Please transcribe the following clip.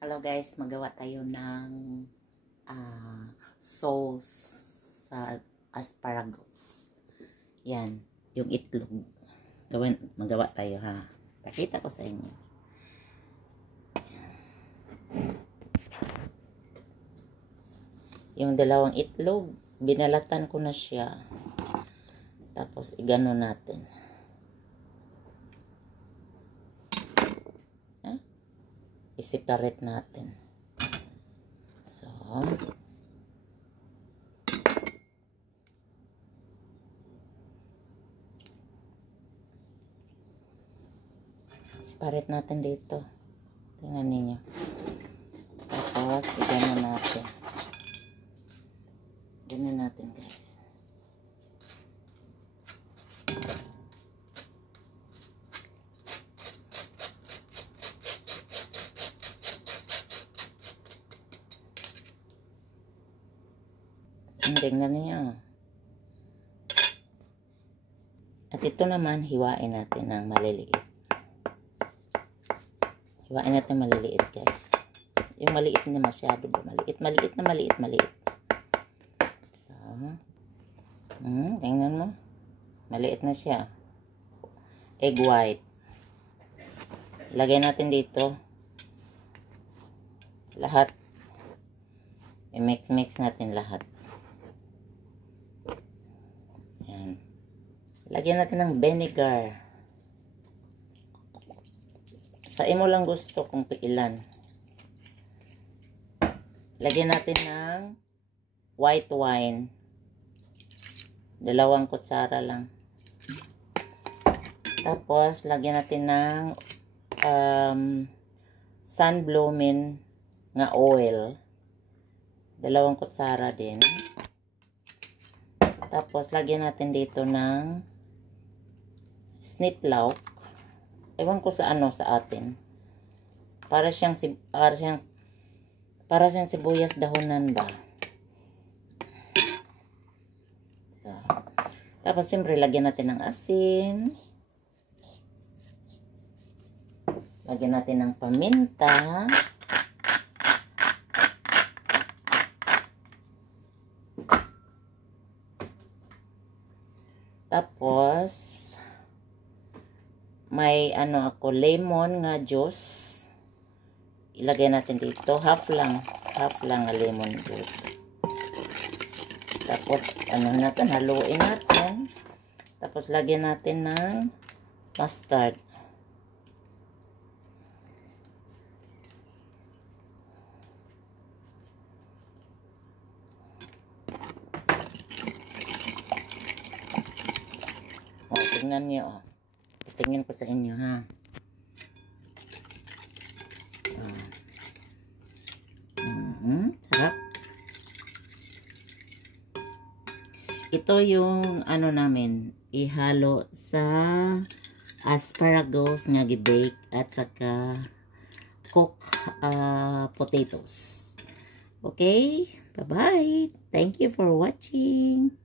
Hello guys, magawa tayo ng sauce sa asparagus. Yan, yung itlog. Magawa tayo ha. Pakita ko sa inyo. Yung dalawang itlog, binalatan ko na siya. Tapos igano natin. I-separate natin. So, separate natin dito. Tingnan ninyo. Tapos, i-gano natin. Gano natin guys. Tingnan niyo. At ito naman, hiwain natin ng maliliit. Hiwain natin maliliit, guys. Yung maliit na masyado. Maliit. So, tingnan mo. Maliit na siya. Egg white. Lagay natin dito. Lahat. I-mix natin lahat. Lagyan natin ng vinegar. Sa imo lang gusto kung ilan. Lagyan natin ng white wine. 2 kutsara lang. Tapos, lagyan natin ng sunblooming nga oil. 2 kutsara din. Tapos, lagyan natin dito ng snitlaw. Ewan ko sa sa atin. Para siyang sibuyas dahonan ba. So, tapos siyempre lagyan natin ng asin. Lagyan natin ng paminta. Tapos may lemon nga juice. Ilagay natin dito. Half lang nga lemon juice. Tapos, haluin natin. Tapos, lagyan natin ng mustard. Tingnan niyo. Tingnan ko sa inyo ha. Sarap. Ito yung namin ihalo sa asparagus nga gibake at saka cooked potatoes. Okay? Bye-bye. Thank you for watching.